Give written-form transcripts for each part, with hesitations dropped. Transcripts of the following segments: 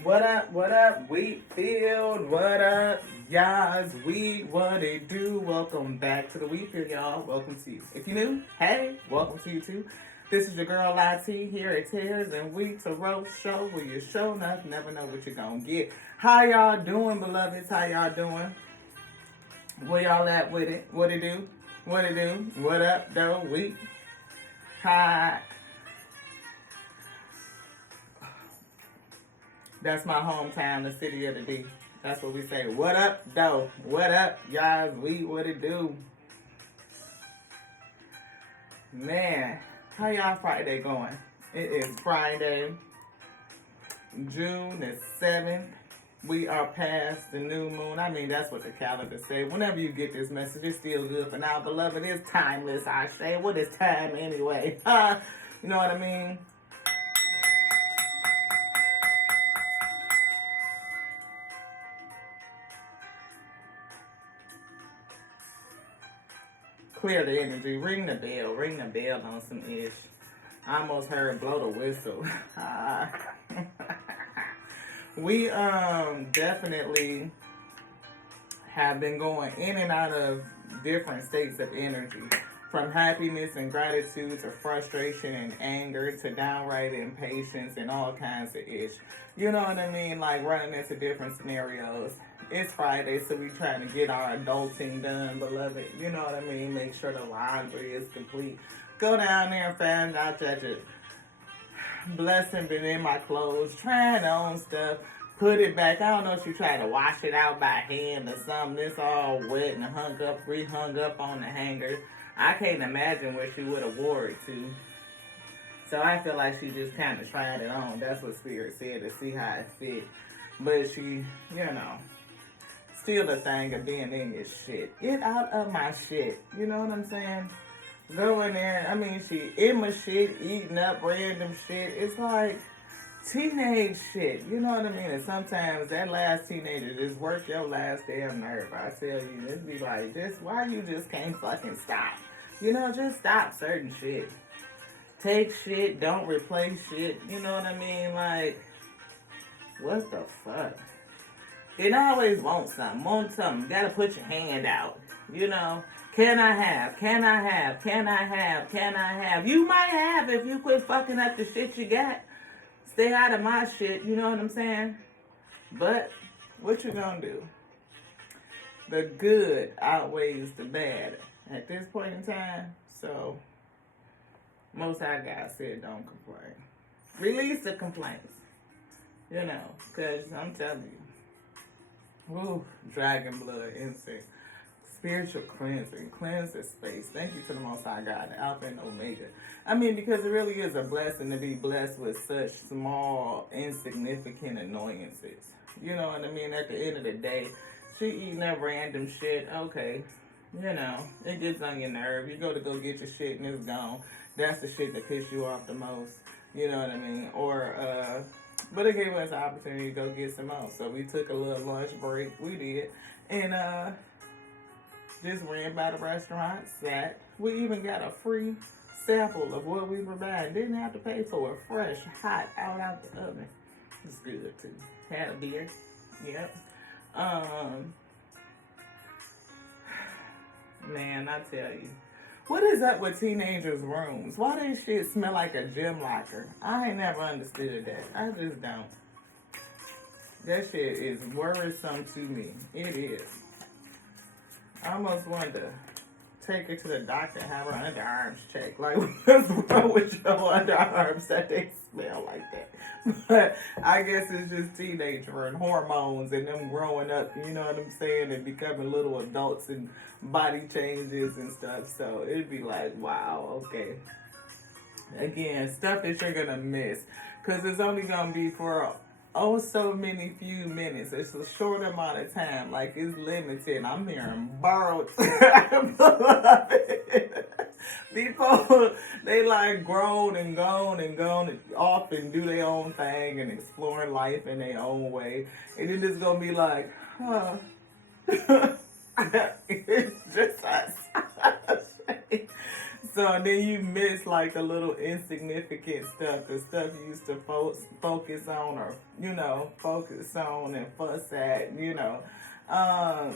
What up, Wheatfield? What up, guys? What it do? Welcome back to the Wheatfield, y'all. Welcome to you. If you're new, hey, welcome to you too. This is your girl IT here at Tears and Weeks a Roast Show where you show enough, never know what you're gonna get. How y'all doing, beloveds? How y'all doing? Where y'all at with it? What it do? What it do? What up, though? Week? Hi. That's my hometown, the city of the D. That's what we say. What up, though? What up, guys? What it do? Man, how y'all Friday going? It is Friday, June the 7th. We are past the new moon. I mean, that's what the calendar say. Whenever you get this message, it's still good for now, beloved. It's timeless, I say. What is time anyway? You know what I mean? Clear the energy. Ring the bell. Ring the bell on some ish. I almost heard blow the whistle. We definitely have been going in and out of different states of energy. From happiness and gratitude to frustration and anger to downright impatience and all kinds of ish. You know what I mean? Like running into different scenarios. It's Friday, so we trying to get our adulting done, beloved. You know what I mean? Make sure the laundry is complete. Go down there and find out that your blessing been in my clothes, trying on stuff, put it back. I don't know if you try to wash it out by hand or something. It's all wet and re-hung up on the hanger. I can't imagine where she would have wore it to. So I feel like she just kind of tried it on. That's what Spirit said, to see how it fit. But she, you know, still the thing of being in your shit. Get out of my shit. You know what I'm saying? Go in there. I mean, she in my shit, eating up random shit. It's like teenage shit. You know what I mean? And sometimes that last teenager just work your last damn nerve. I tell you, it be like this. Why you just can't fucking stop? You know, just stop certain shit. Take shit. Don't replace shit. You know what I mean? Like, what the fuck? It always wants something. Want something. Gotta put your hand out. You know? Can I have? Can I have? Can I have? Can I have? You might have if you quit fucking up the shit you got. Stay out of my shit. You know what I'm saying? But what you gonna do? The good outweighs the bad at this point in time. So most High God said don't complain. Release the complaints. You know, because I'm telling you. Ooh, dragon blood, insect. Spiritual cleansing, cleanse the space. Thank you to the Most High God, the Alpha and Omega. I mean, because it really is a blessing to be blessed with such small, insignificant annoyances. You know what I mean? At the end of the day, she eating that random shit. Okay, you know, it gets on your nerve. You go get your shit and it's gone. That's the shit that pisses you off the most. You know what I mean? Or, but it gave us the opportunity to go get some more. So we took a little lunch break. We did. And, just ran by the restaurant, sat. We even got a free sample of what we provide. Didn't have to pay for it. Fresh, hot, out the oven. It's good too. Had a beer. Yep. Man, I tell you. What is up with teenagers' rooms? Why does shit smell like a gym locker? I ain't never understood that. I just don't. That shit is worrisome to me. It is. I almost wanted to take her to the doctor and have her underarms checked. Like, what's wrong with your underarms that they smell like that? But I guess it's just teenager and hormones and them growing up, you know what I'm saying, and becoming little adults and body changes and stuff. So it'd be like, wow, okay. Again, stuff that you're going to miss. Because it's only going to be for so many few minutes. It's a short amount of time. Like, it's limited. I'm hearing borrowed. People, they like grown and gone and gone off and do their own thing and exploring life in their own way. And then it's going to be like, huh. It's just us. So then you miss like the little insignificant stuff, the stuff you used to focus on, or focus on and fuss at, Um,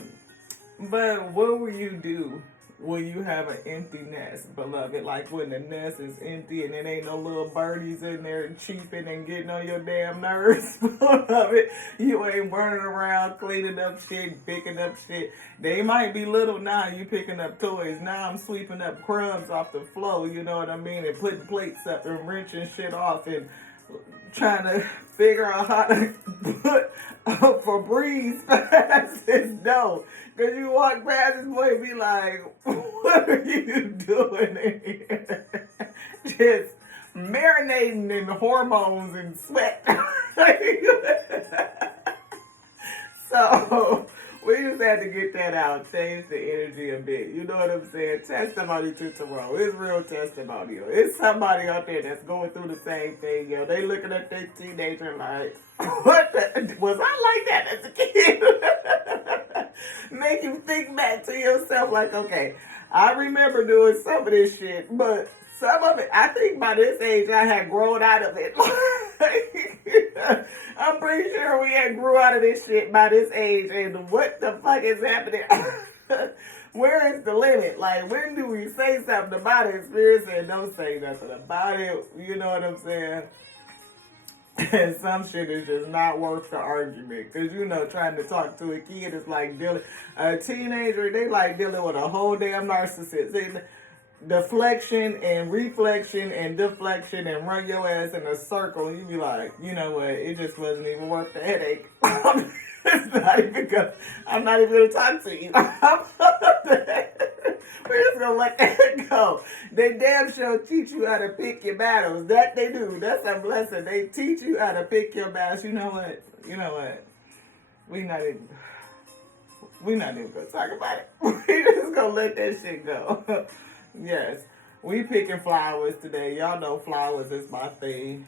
but what will you do when you have an empty nest, beloved? Like when the nest is empty and there ain't no little birdies in there cheeping and getting on your damn nerves, beloved. You ain't running around cleaning up shit, picking up shit. They might be little now, you picking up toys. Now I'm sweeping up crumbs off the floor, you know what I mean? And putting plates up and wrenching shit off and trying to figure out how to put a Febreze past his dough. Because you walk past this boy and be like, what are you doing in here? Just marinating in hormones and sweat. So, we just had to get that out, change the energy a bit. You know what I'm saying? Testimony to tomorrow. It's real testimonial. It's somebody out there that's going through the same thing, yo. They looking at their teenager like, what the, was I like that as a kid? Make you think back to yourself like, okay, I remember doing some of this shit, but some of it, I think by this age, I had grown out of it. I'm pretty sure we had grew out of this shit by this age. And what the fuck is happening? Where is the limit? Like, when do we say something about it? Spirit said, don't say nothing about it. You know what I'm saying? And some shit is just not worth the argument. Because, trying to talk to a kid is like dealing, a teenager, they like dealing with a whole damn narcissist. Deflection and reflection and deflection and run your ass in a circle. You be like, you know what? It just wasn't even worth the headache. It's not even good. I'm not even going to talk to you. We're just going to let that go. They damn sure teach you how to pick your battles. That they do. That's a blessing. They teach you how to pick your battles. You know what? We're not even going to talk about it. We're just going to let that shit go. Yes, we picking flowers today. Y'all know flowers is my thing.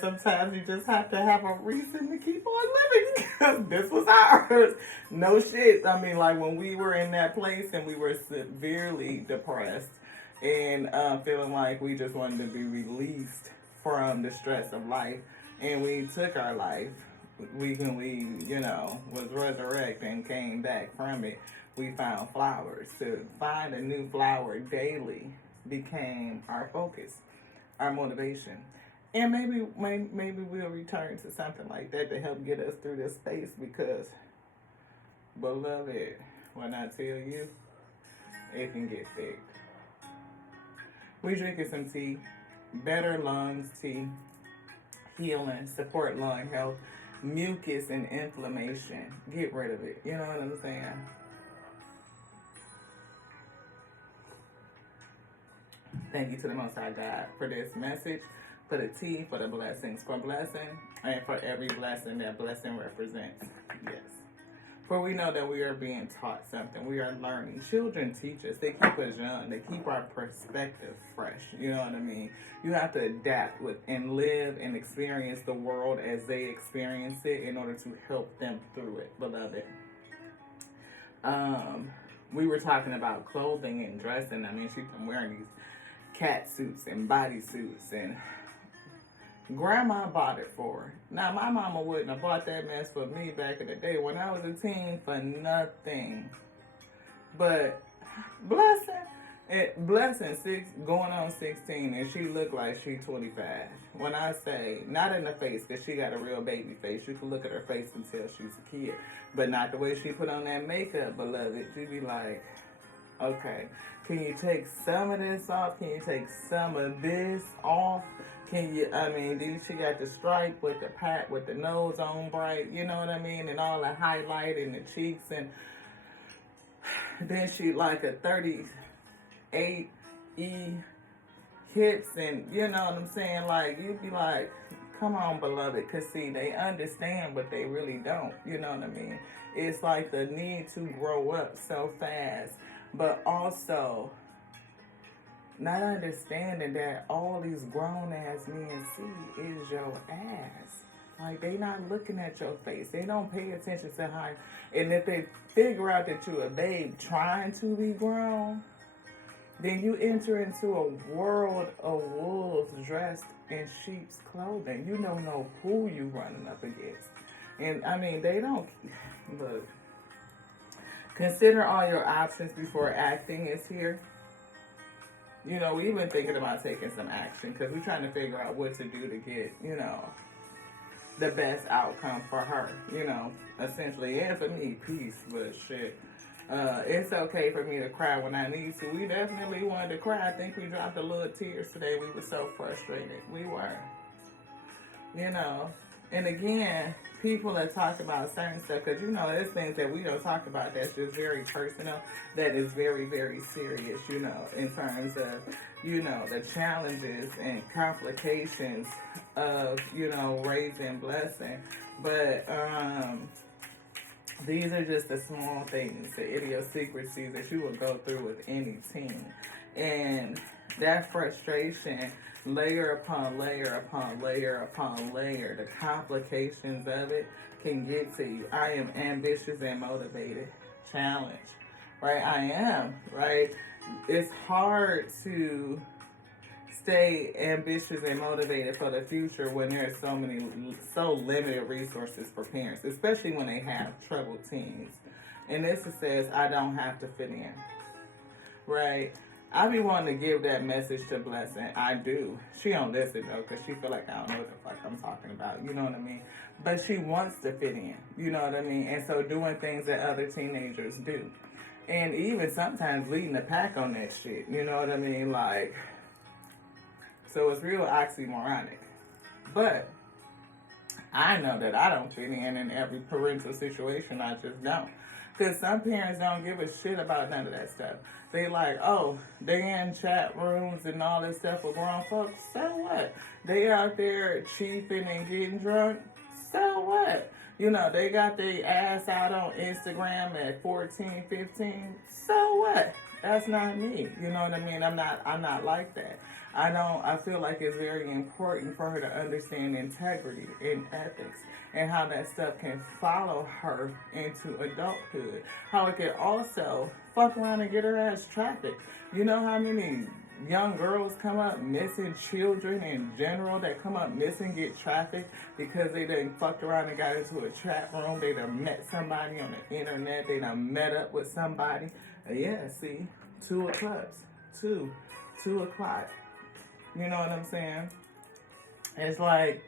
Sometimes you just have to have a reason to keep on living because this was ours. No shit. I mean, like when we were in that place and we were severely depressed and feeling like we just wanted to be released from the stress of life, and we took our life. When we was resurrected and came back from it, we found flowers. To find a new flower daily became our focus, our motivation. And maybe we'll return to something like that to help get us through this space because, beloved, when I tell you, it can get thick. We drinking some tea, better lungs tea, healing, support lung health, mucus and inflammation. Get rid of it. You know what I'm saying? Thank you to the Most High God for this message, for the tea, for the blessings, for blessing, and for every blessing that blessing represents. Yes. For we know that we are being taught something. We are learning. Children teach us. They keep us young. They keep our perspective fresh. You know what I mean? You have to adapt with and live and experience the world as they experience it in order to help them through it, beloved. We were talking about clothing and dressing. I mean, she's been wearing these cat suits and body suits, and Grandma bought it for her. Now, my mama wouldn't have bought that mess for me back in the day when I was a teen for nothing. But blessing, going on 16, and she looked like she 25. When I say, not in the face, because she got a real baby face. You can look at her face and tell she's a kid. But not the way she put on that makeup, beloved. She'd be like, okay, can you take some of this off? Can you take some of this off? Then she got the stripe with the pat, with the nose on bright, you know what I mean? And all the highlight in the cheeks. And then she like a 38 E hips, and you know what I'm saying? Like, you'd be like, come on, beloved. Because see, they understand, but they really don't. You know what I mean? It's like the need to grow up so fast. But also, not understanding that all these grown-ass men see is your ass. Like, they not looking at your face. They don't pay attention to how... And if they figure out that you're a babe trying to be grown, then you enter into a world of wolves dressed in sheep's clothing. You don't know who you running up against. And I mean, they don't look. Consider all your options before acting is here. You know, we've been thinking about taking some action because we're trying to figure out what to do to get, you know, the best outcome for her, you know, essentially, and for me, peace, but shit. It's okay for me to cry when I need to. We definitely wanted to cry. I think we dropped a little tears today. We were so frustrated. We were. You know, and again, people that talk about certain stuff, because, you know, there's things that we don't talk about that's just very personal, that is very, very serious, you know, in terms of, you know, the challenges and complications of, you know, raising blessing. But, these are just the small things, the idiosyncrasies that you will go through with any team. And that frustration, layer upon layer upon layer upon layer, the complications of it can get to you. I am ambitious and motivated. Challenge, right? I am, right? It's hard to stay ambitious and motivated for the future when there's so limited resources for parents, especially when they have troubled teens. And this says, I don't have to fit in, right? I be wanting to give that message to Blessing. I do. She don't listen though, because she feel like I don't know what the fuck I'm talking about. You know what I mean? But she wants to fit in. You know what I mean? And so doing things that other teenagers do. And even sometimes leading the pack on that shit. You know what I mean? Like, so it's real oxymoronic. But I know that I don't fit in every parental situation. I just don't. Because some parents don't give a shit about none of that stuff. They like, oh, they in chat rooms and all this stuff with grown folks. So what? They out there chiefing and getting drunk. So what? You know, they got their ass out on Instagram at 14, 15. So what? That's not me. You know what I mean? I'm not like that. I feel like it's very important for her to understand integrity and ethics and how that stuff can follow her into adulthood. How it can also fuck around and get her ass trafficked. You know how many young girls come up missing, children in general that come up missing, get trafficked because they done fucked around and got into a chat room. They done met somebody on the internet. They done met up with somebody. Yeah, see, 2 o'clock. 2 o'clock. You know what I'm saying? It's like,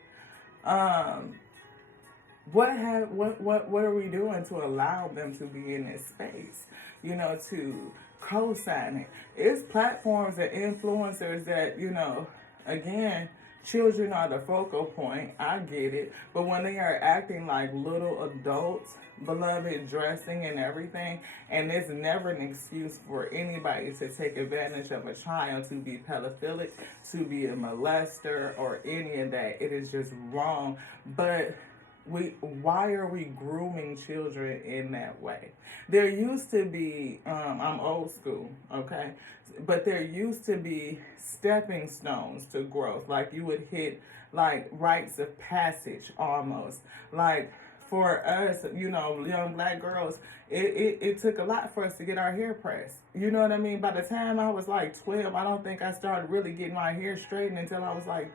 what are we doing to allow them to be in this space? You know, to co-sign it. It's platforms and influencers that, you know, again, children are the focal point. I get it. But when they are acting like little adults, beloved, dressing and everything, and it's never an excuse for anybody to take advantage of a child, to be pedophilic, to be a molester, or any of that. It is just wrong. But why are we grooming children in that way? There used to be, I'm old school, okay? But there used to be stepping stones to growth. Like you would hit like rites of passage almost. Like for us, you know, young black girls, it took a lot for us to get our hair pressed. You know what I mean? By the time I was like 12, I don't think I started really getting my hair straightened until I was like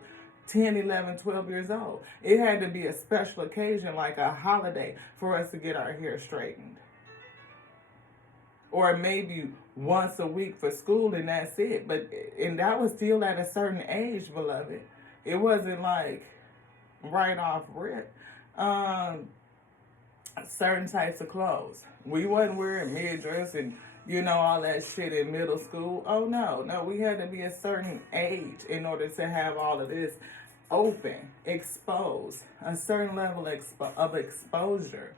10, 11, 12 years old. It had to be a special occasion, like a holiday, for us to get our hair straightened. Or maybe once a week for school, and that's it. And that was still at a certain age, beloved. It wasn't like right off rip. Certain types of clothes. We wasn't wearing mid-dress and, you know, all that shit in middle school. Oh, no, we had to be a certain age in order to have all of this open, exposed, a certain level of exposure.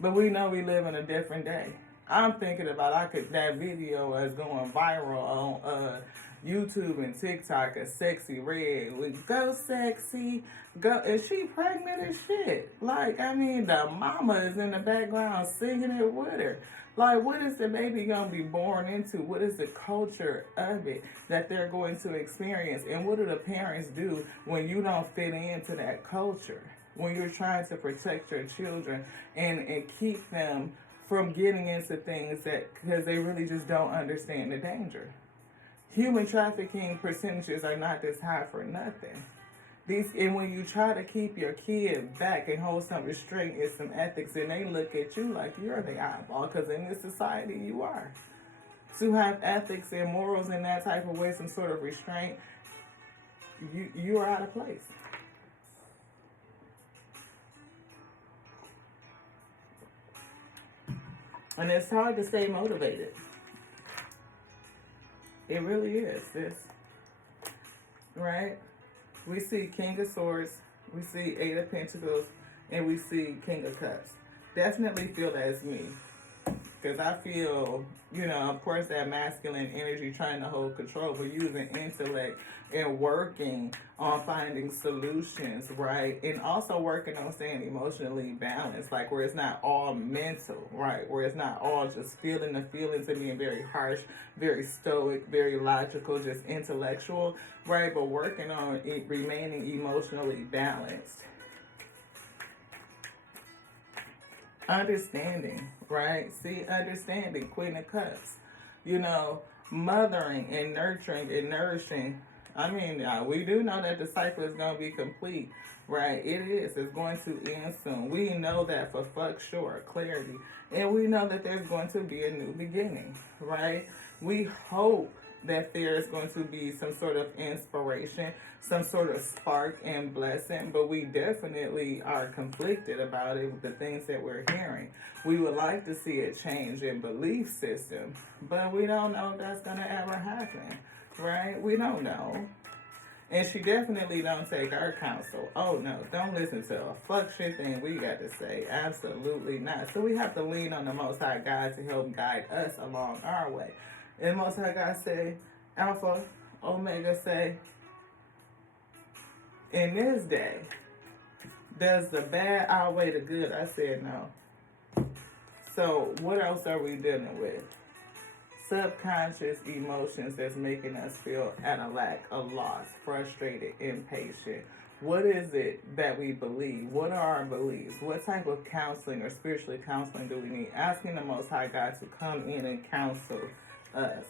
But we know we live in a different day. I'm thinking about that video is going viral on YouTube and TikTok, a sexy red. We go sexy, go. Is she pregnant as shit? Like, I mean, the mama is in the background singing it with her. Like, what is the baby going to be born into? What is the culture of it that they're going to experience? And what do the parents do when you don't fit into that culture? When you're trying to protect your children and keep them from getting into things that, because they really just don't understand the danger. Human trafficking percentages are not this high for nothing. And when you try to keep your kid back and hold some restraint and some ethics, and they look at you like you're the eyeball, because in this society you are. To have ethics and morals in that type of way, some sort of restraint, you are out of place. And it's hard to stay motivated. It really is, sis. Right? We see King of Swords, we see Eight of Pentacles, and we see King of Cups. Definitely feel that's me. Because I feel, of course, that masculine energy trying to hold control, but using intellect and working on finding solutions, right? And also working on staying emotionally balanced, like where it's not all mental, right? Where it's not all just feeling the feelings and being very harsh, very stoic, very logical, just intellectual, right? But working on it, remaining emotionally balanced. Understanding, right? See, understanding, Queen of Cups. Mothering and nurturing and nourishing. I mean, we do know that the cycle is going to be complete, right? It is. It's going to end soon. We know that for fuck sure, clarity. And we know that there's going to be a new beginning, right? We hope that there's going to be some sort of inspiration, some sort of spark and blessing, but we definitely are conflicted about it with the things that we're hearing. We would like to see a change in belief system, but we don't know if that's going to ever happen, right? We don't know. And she definitely don't take our counsel. Oh no, don't listen to a fuck shit thing we got to say. Absolutely not. So we have to lean on the Most High God to help guide us along our way. And Most High God say, Alpha, Omega say, in this day, does the bad outweigh the good? I said no. So what else are we dealing with? Subconscious emotions that's making us feel at a lack, a loss, frustrated, impatient. What is it that we believe? What are our beliefs? What type of counseling or spiritual counseling do we need? Asking the Most High God to come in and counsel us.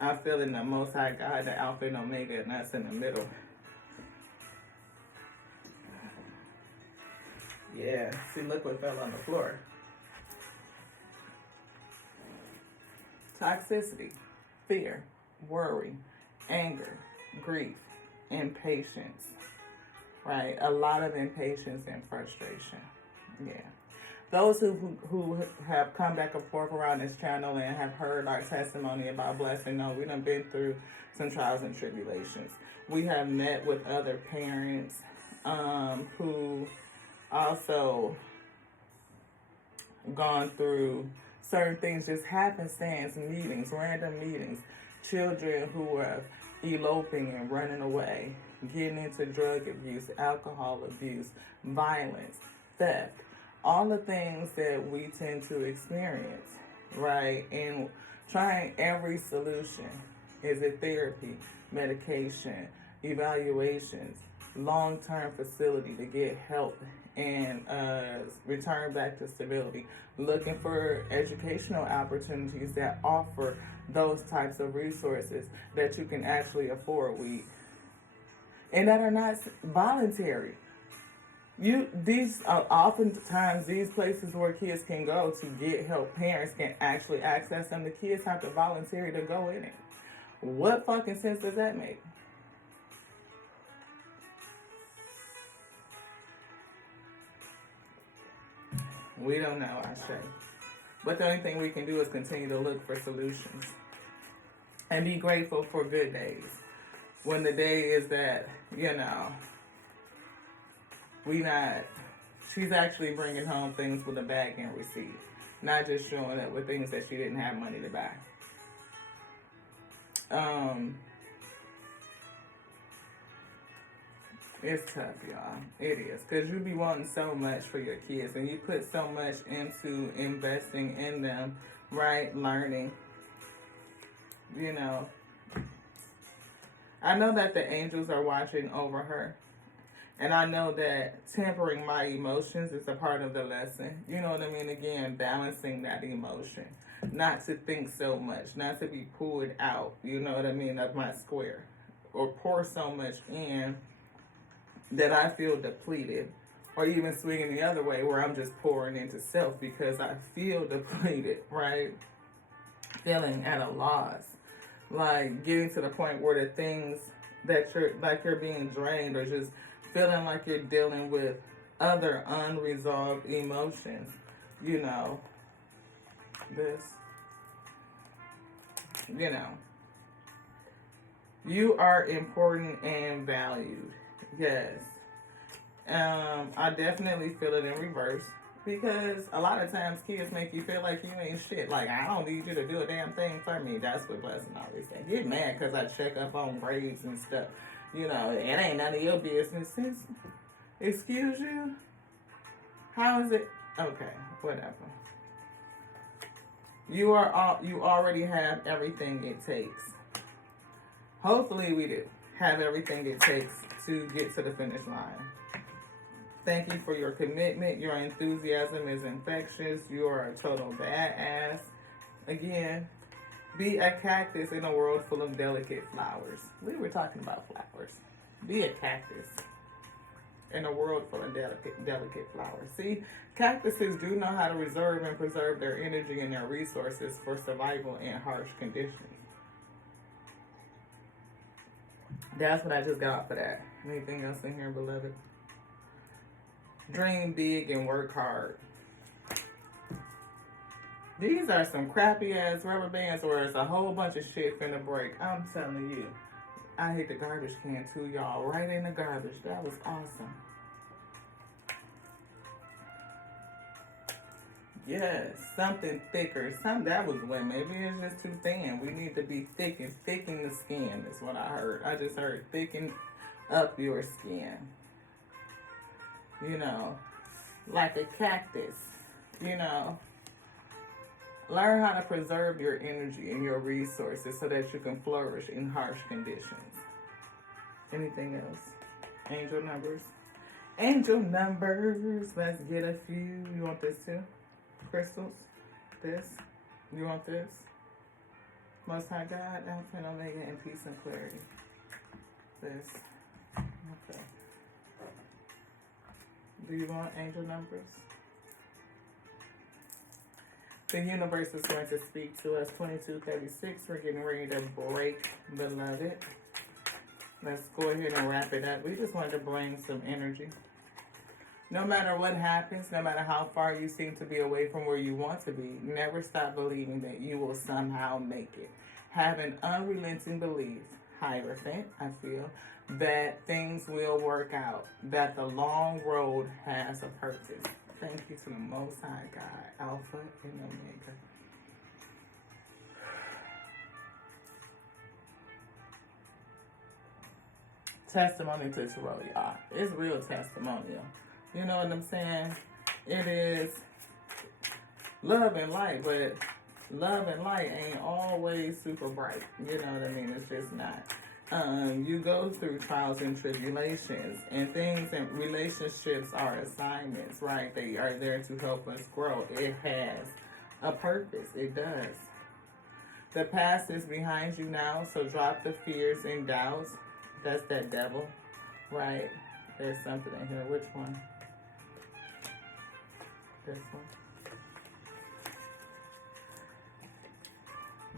I'm feeling the Most High God, the Alpha and Omega, and us in the middle. Yeah, see, look what fell on the floor. Toxicity, fear, worry, anger, grief, impatience, right? A lot of impatience and frustration. Yeah. Those who have come back and forth around this channel and have heard our testimony about blessing, know we done been through some trials and tribulations. We have met with other parents who also gone through certain things, just happenstance meetings, random meetings. Children who are eloping and running away, getting into drug abuse, alcohol abuse, violence, theft. All the things that we tend to experience, right? And trying every solution. Is it therapy, medication, evaluations, long-term facility to get help and return back to stability. Looking for educational opportunities that offer those types of resources that you can actually afford, and that are not voluntary. Oftentimes these places where kids can go to get help, parents can actually access them. The kids have to volunteer to go in it. What fucking sense does that make? We don't know, I say. But the only thing we can do is continue to look for solutions. And be grateful for good days. When the day is that, she's actually bringing home things with a bag and receipt. Not just showing up with things that she didn't have money to buy. It's tough, y'all. It is. Because you be wanting so much for your kids. And you put so much into investing in them, right? Learning. I know that the angels are watching over her. And I know that tempering my emotions is a part of the lesson. You know what I mean? Again, balancing that emotion. Not to think so much, not to be pulled out, you know what I mean, of my square. Or pour so much in that I feel depleted. Or even swinging the other way where I'm just pouring into self because I feel depleted, right? Feeling at a loss. Like getting to the point where the things that you're being drained, or just feeling like you're dealing with other unresolved emotions. You know, this, you know, you are important and valued. Yes. I definitely feel it in reverse. Because a lot of times kids make you feel like you ain't shit. Like, I don't need you to do a damn thing for me. That's what Blessing always say. Get mad because I check up on grades and stuff. You know, it ain't none of your business. Excuse you? How is it? Okay, whatever. You already have everything it takes. Hopefully we do have everything it takes to get to the finish line. Thank you for your commitment. Your enthusiasm is infectious. You are a total badass. Again, be a cactus in a world full of delicate flowers. We were talking about flowers. Be a cactus in a world full of delicate flowers. See, cactuses do know how to reserve and preserve their energy and their resources for survival in harsh conditions. That's what I just got off of that. Anything else in here, beloved? Dream big and work hard. These are some crappy ass rubber bands where it's a whole bunch of shit finna break. I'm telling you. I hit the garbage can too, y'all. Right in the garbage. That was awesome. Yes, something thicker. That was what. Maybe it's just too thin. We need to be thicken the skin is what I heard. I just heard thicken up your skin. You know, like a cactus, you know. Learn how to preserve your energy and your resources so that you can flourish in harsh conditions. Anything else? Angel numbers. Angel numbers. Let's get a few. You want this too? Crystals. This. You want this? Most High God, AlphaOmega, and peace and clarity. This. Okay. Do you want angel numbers? The universe is going to speak to us. 2236. We're getting ready to break, beloved. Let's go ahead and wrap it up. We just wanted to bring some energy. No matter what happens, no matter how far you seem to be away from where you want to be, never stop believing that you will somehow make it. Have an unrelenting belief, Hierophant, I feel, that things will work out, that the long road has a purpose. Thank you to the Most High God, Alpha and Omega. Testimony to Tarot, y'all. It's real testimonial. You know what I'm saying? It is love and light, but love and light ain't always super bright. You know what I mean? It's just not. You go through trials and tribulations, and things and relationships are assignments, right? They are there to help us grow. It has a purpose. It does. The past is behind you now, so drop the fears and doubts. That's that devil, right? There's something in here. Which one? This one.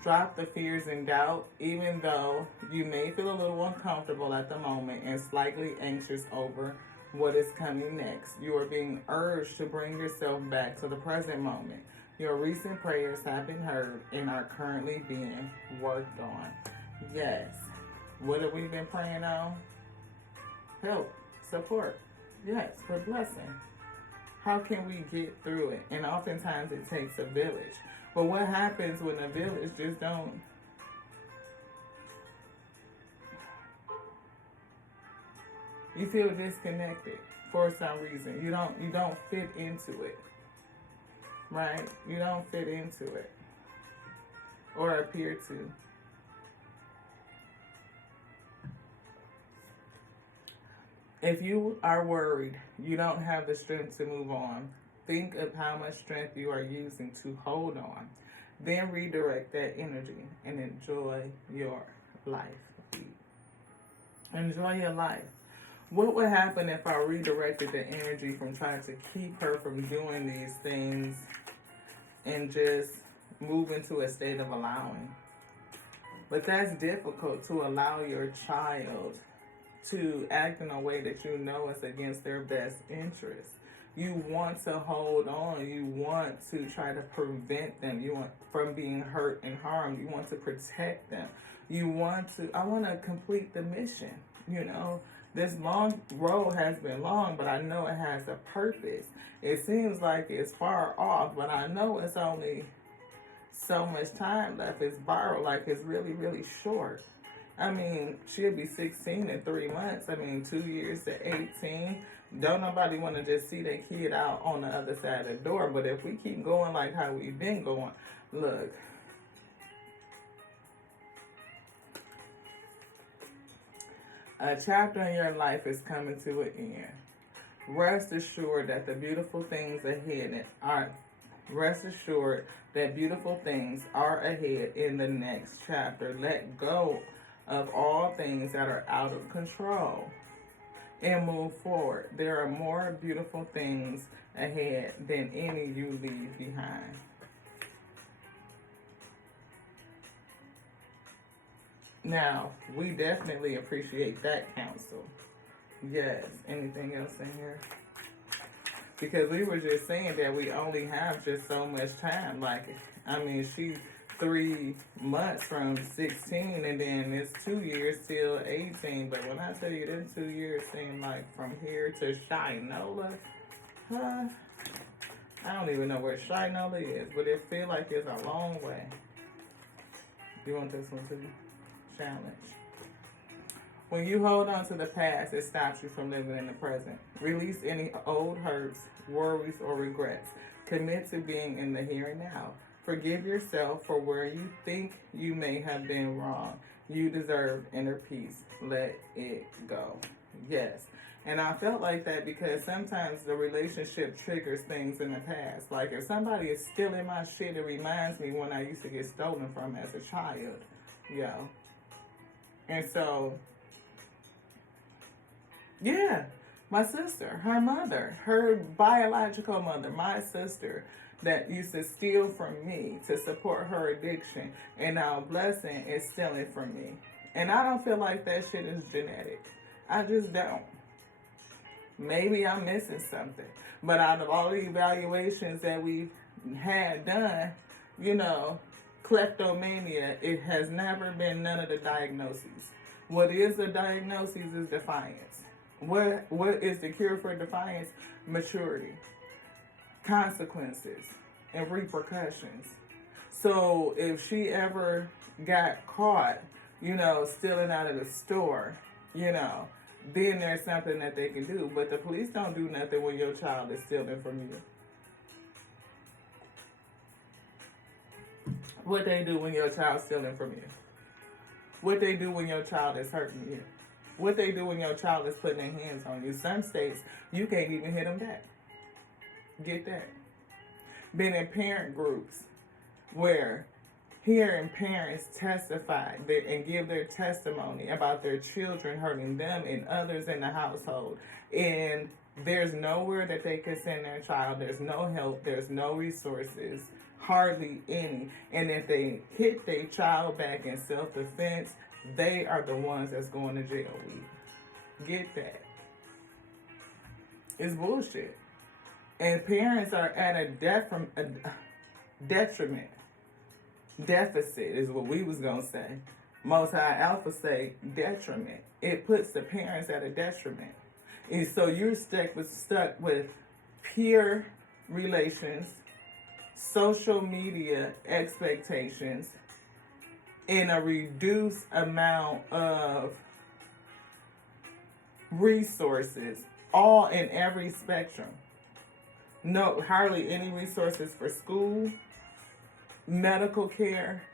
Drop the fears and doubt, even though you may feel a little uncomfortable at the moment and slightly anxious over what is coming next. You are being urged to bring yourself back to the present moment. Your recent prayers have been heard and are currently being worked on. Yes. What have we been praying on? Help, support. Yes, for blessing. How can we get through it? And oftentimes it takes a village. But what happens when a village just don't? You feel disconnected for some reason. You don't fit into it. Right? You don't fit into it. Or appear to. If you are worried you don't have the strength to move on, think of how much strength you are using to hold on. Then redirect that energy and enjoy your life. Enjoy your life. What would happen if I redirected the energy from trying to keep her from doing these things and just move into a state of allowing? But that's difficult, to allow your child to act in a way that you know is against their best interest. You want to hold on. You want to try to prevent them. You want from being hurt and harmed. You want to protect them. I want to complete the mission. This long road has been long, but I know it has a purpose. It seems like it's far off, but I know it's only so much time left. It's borrowed, like it's really, really short. I mean, she'll be 16 in 3 months. 2 years to 18. Don't nobody want to just see their kid out on the other side of the door. But if we keep going like how we've been going, look. A chapter in your life is coming to an end. Rest assured that beautiful things are ahead in the next chapter. Let go of all things that are out of control and move forward. There are more beautiful things ahead than any you leave behind. Now, we definitely appreciate that counsel. Yes. Anything else in here? Because we were just saying that we only have just so much time. She's 3 months from 16, and then it's 2 years till 18. But when I tell you them 2 years seem like from here to Shinola, I don't even know where Shinola is, but it feels like it's a long way. You want this one too? Challenge. When you hold on to the past, it stops you from living in the present. Release any old hurts, worries, or regrets. Commit to being in the here and now. Forgive yourself for where you think you may have been wrong. You deserve inner peace. Let it go. Yes. And I felt like that because sometimes the relationship triggers things in the past. Like if somebody is stealing my shit, it reminds me when I used to get stolen from as a child. And so, my sister, her mother, her biological mother, my sister, that used to steal from me to support her addiction, and now Blessing is stealing from me. And I don't feel like that shit is genetic. I just don't. Maybe I'm missing something. But out of all the evaluations that we've had done, kleptomania, it has never been none of the diagnoses. What is a diagnosis is defiance. What is the cure for defiance? Maturity, consequences, and repercussions. So if she ever got caught, stealing out of the store, then there's something that they can do. But the police don't do nothing when your child is stealing from you. What they do when your child's stealing from you? What they do when your child is hurting you? What they do when your child is putting their hands on you? Some states, you can't even hit them back. Get that. Been in parent groups where hearing parents testify and give their testimony about their children hurting them and others in the household. And there's nowhere that they can send their child. There's no help. There's no resources. Hardly any. And if they hit their child back in self-defense, they are the ones that's going to jail. Get that. It's bullshit. And parents are at a detriment. Deficit is what we was going to say. Most High Alpha say detriment. It puts the parents at a detriment. And so you're stuck with peer relations, social media expectations, in a reduced amount of resources, all in every spectrum. No, hardly any resources for school, medical care,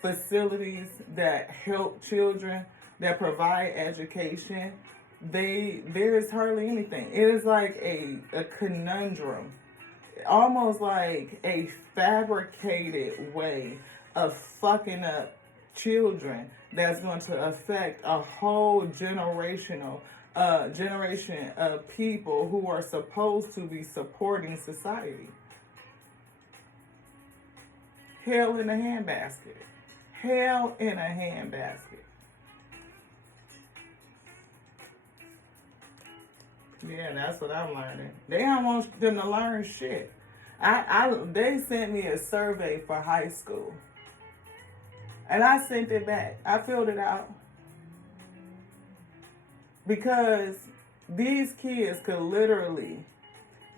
facilities that help children, that provide education, there is hardly anything. It is like a conundrum, almost like a fabricated way of fucking up children that's going to affect a whole generation of people who are supposed to be supporting society. Hell in a handbasket. Hell in a handbasket. Yeah, that's what I'm learning. They don't want them to learn shit. They sent me a survey for high school. And I sent it back. I filled it out. Because these kids could literally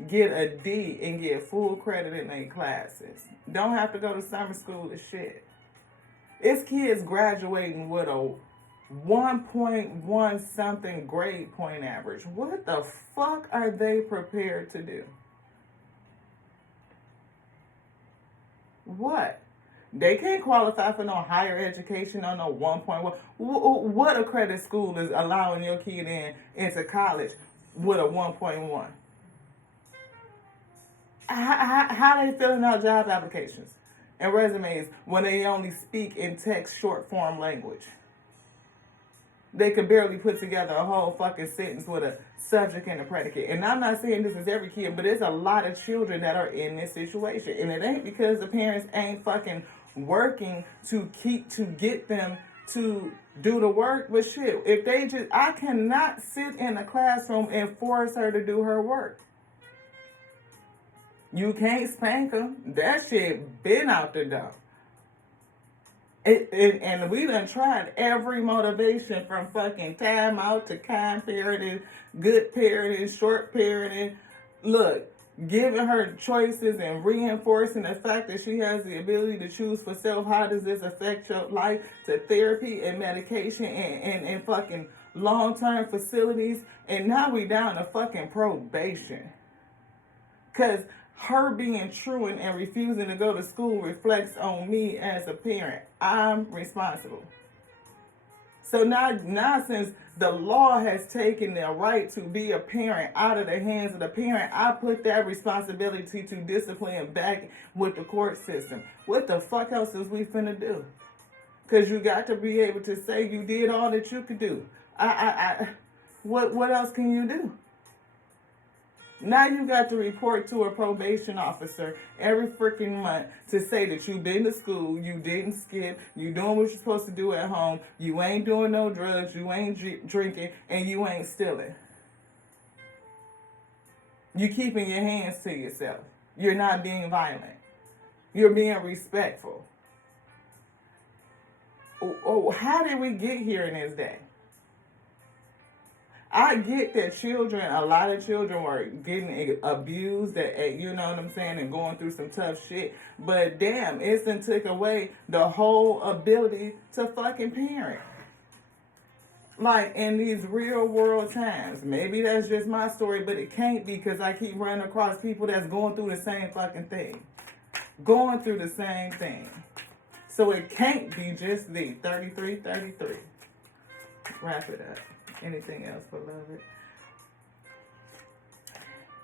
get a D and get full credit in their classes. Don't have to go to summer school or shit. It's kids graduating with a 1.1 something grade point average. What the fuck are they prepared to do? What? They can't qualify for no higher education on no 1.1. What accredited school is allowing your kid into college with a 1.1? How they filling out job applications and resumes when they only speak in text short form language? They can barely put together a whole fucking sentence with a subject and a predicate. And I'm not saying this is every kid, but there's a lot of children that are in this situation. And it ain't because the parents ain't fucking working to get them to do the work. But shit, if they just, I cannot sit in a classroom and force her to do her work. You can't spank them. That shit been out the door. And we done tried every motivation from fucking time out to kind parenting, good parenting, short parenting. Look, giving her choices and reinforcing the fact that she has the ability to choose for self. How does this affect your life? To therapy and medication and fucking long-term facilities. And now we down to fucking probation. Because her being truant and refusing to go to school reflects on me as a parent. I'm responsible. So now since the law has taken the right to be a parent out of the hands of the parent, I put that responsibility to discipline back with the court system. What the fuck else is we finna do? Because you got to be able to say you did all that you could do. What else can you do? Now you got to report to a probation officer every freaking month to say that you've been to school, you didn't skip, you doing what you're supposed to do at home, you ain't doing no drugs, you ain't drinking, and you ain't stealing. You keeping your hands to yourself. You're not being violent. You're being respectful. How did we get here in this day? I get that a lot of children were getting abused, you know what I'm saying, and going through some tough shit. But damn, it done took away the whole ability to fucking parent. Like in these real world times. Maybe that's just my story, but it can't be because I keep running across people that's going through the same fucking thing. Going through the same thing. So it can't be just the 33. Wrap it up. Anything else, beloved?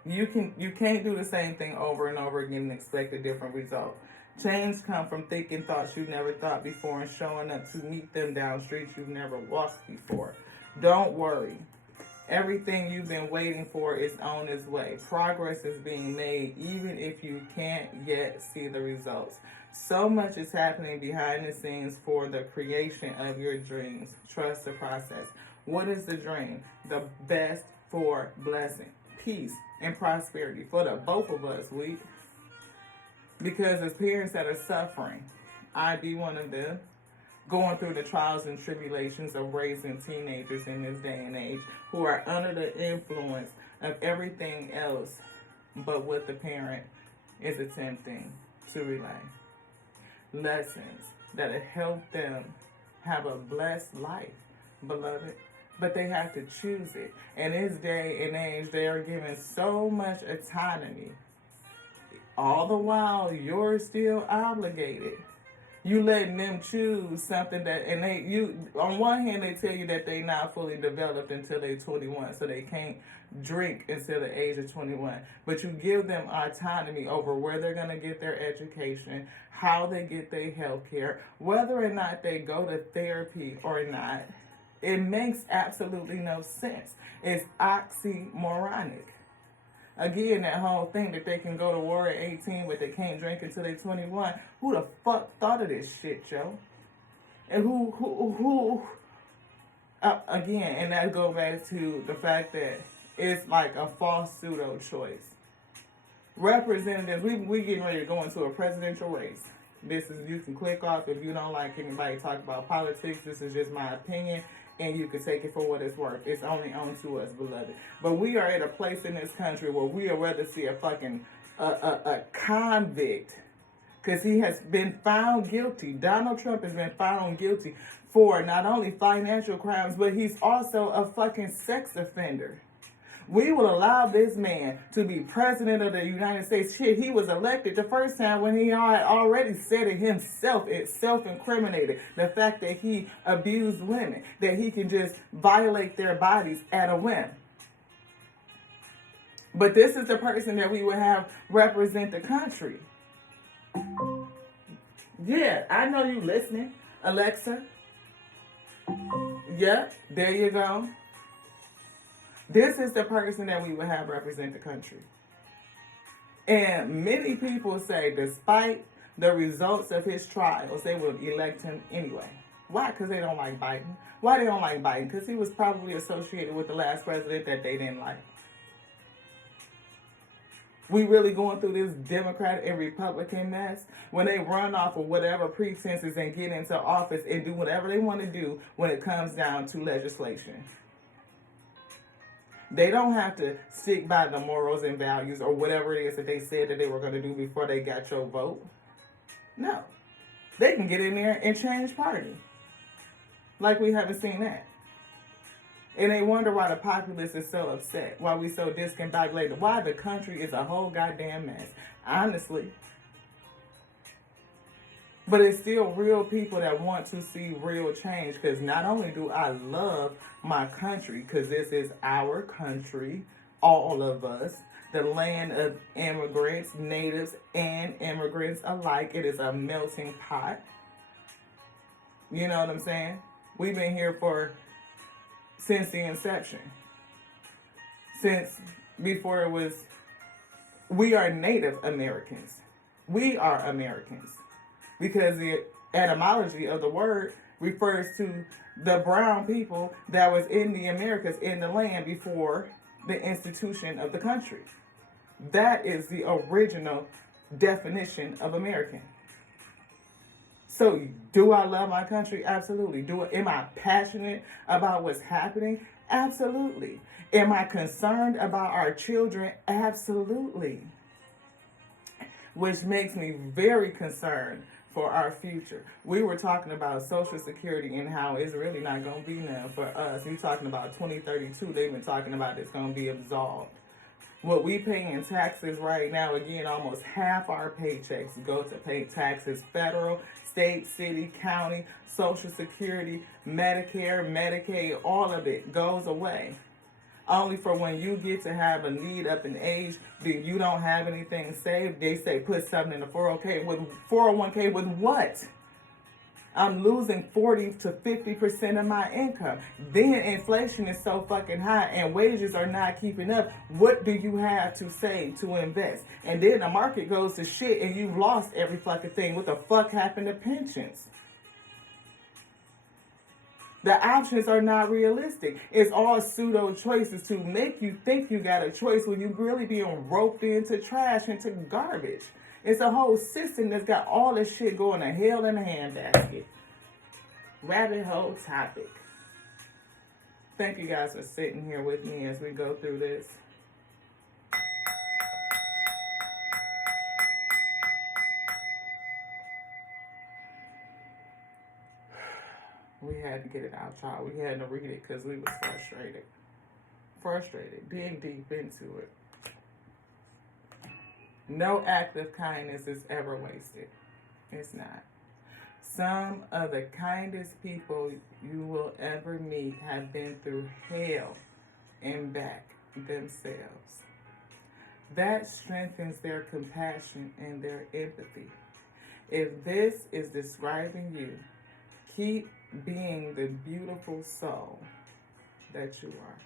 You can't do the same thing over and over again and expect a different result. Change comes from thinking thoughts you never thought before and showing up to meet them down streets you've never walked before. Don't worry. Everything you've been waiting for is on its way. Progress is being made even if you can't yet see the results. So much is happening behind the scenes for the creation of your dreams. Trust the process. What is the dream? The best for blessing, peace, and prosperity for the both of us. Because as parents that are suffering, I be one of them, going through the trials and tribulations of raising teenagers in this day and age who are under the influence of everything else but what the parent is attempting to relay. Lessons that help them have a blessed life, beloved. But they have to choose it. In this day and age, they are given so much autonomy. All the while, you're still obligated You letting them choose something that, and on one hand they tell you that they not fully developed until they 21, so they can't drink until the age of 21. But you give them autonomy over where they're gonna get their education, how they get their health care, whether or not they go to therapy or not. It makes absolutely no sense. It's oxymoronic. Again, that whole thing that they can go to war at 18, but they can't drink until they're 21. Who the fuck thought of this shit, Joe? And again, and that goes back to the fact that it's like a false pseudo choice. Representatives, we getting ready to go into a presidential race. This is, you can click off if you don't like anybody talk about politics. This is just my opinion, and you can take it for what it's worth. It's only on to us, beloved. But we are at a place in this country where we would rather see a fucking a convict, because he has been found guilty. Donald Trump has been found guilty for not only financial crimes, but he's also a fucking sex offender. We will allow this man to be president of the United States. Shit, he was elected the first time when he had already said it himself. It self-incriminated. The fact that he abused women, that he can just violate their bodies at a whim. But this is the person that we would have represent the country. Yeah, I know you listening, Alexa. Yeah, there you go. This is the person that we would have represent the country. And many people say, despite the results of his trials, they will elect him anyway. Why? Because they don't like Biden. Why they don't like Biden? Because he was probably associated with the last president that they didn't like. We really going through this Democrat and Republican mess when they run off of whatever pretenses and get into office and do whatever they want to do when it comes down to legislation. They don't have to stick by the morals and values or whatever it is that they said that they were going to do before they got your vote. No. They can get in there and change party. Like we haven't seen that. And they wonder why the populace is so upset, why we so discombobulated, why the country is a whole goddamn mess. Honestly. But it's still real people that want to see real change, because not only do I love my country, because this is our country, all of us, the land of immigrants, natives, and immigrants alike. It is a melting pot. You know what I'm saying? We've been here since the inception. Since before it was, we are Native Americans. We are Americans. Because the etymology of the word refers to the brown people that was in the Americas, in the land before the institution of the country. That is the original definition of American. So, do I love my country? Absolutely. Am I passionate about what's happening? Absolutely. Am I concerned about our children? Absolutely. Which makes me very concerned for our future. We were talking about Social Security and how it's really not going to be none for us. You're talking about 2032. They've been talking about it's going to be absolved. What we pay in taxes right now, again, almost half our paychecks go to pay taxes. Federal, state, city, county, Social Security, Medicare, Medicaid, all of it goes away. Only for when you get to have a need up in age, then you don't have anything saved. They say put something in the 401k with what? I'm losing 40 to 50% of my income. Then inflation is so fucking high and wages are not keeping up. What do you have to save to invest? And then the market goes to shit and you've lost every fucking thing. What the fuck happened to pensions? The options are not realistic. It's all pseudo choices to make you think you got a choice when you really being roped into trash, into garbage. It's a whole system that's got all this shit going to hell in a handbasket. Rabbit hole topic. Thank you guys for sitting here with me as we go through this. We had to get it out, y'all. We had to read it because we was frustrated. Being deep into it. No act of kindness is ever wasted. It's not. Some of the kindest people you will ever meet have been through hell and back themselves. That strengthens their compassion and their empathy. If this is describing you, keep being the beautiful soul that you are.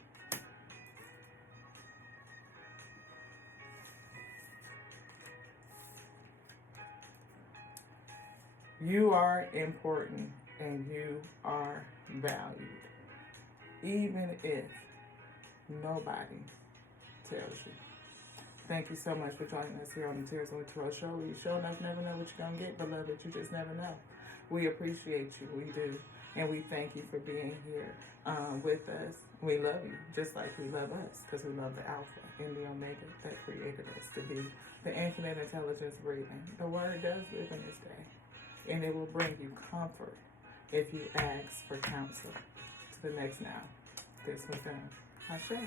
You are important and you are valued, even if nobody tells you. Thank you so much for joining us here on the Tears on the Tarot Show. You sure enough never know what you're going to get, beloved. You just never know. We appreciate you. We do. And we thank you for being here with us. We love you just like we love us, because we love the Alpha and the Omega that created us to be the infinite intelligence breathing. The Word does live in this day. And it will bring you comfort if you ask for counsel. To the next now. This was Ashe.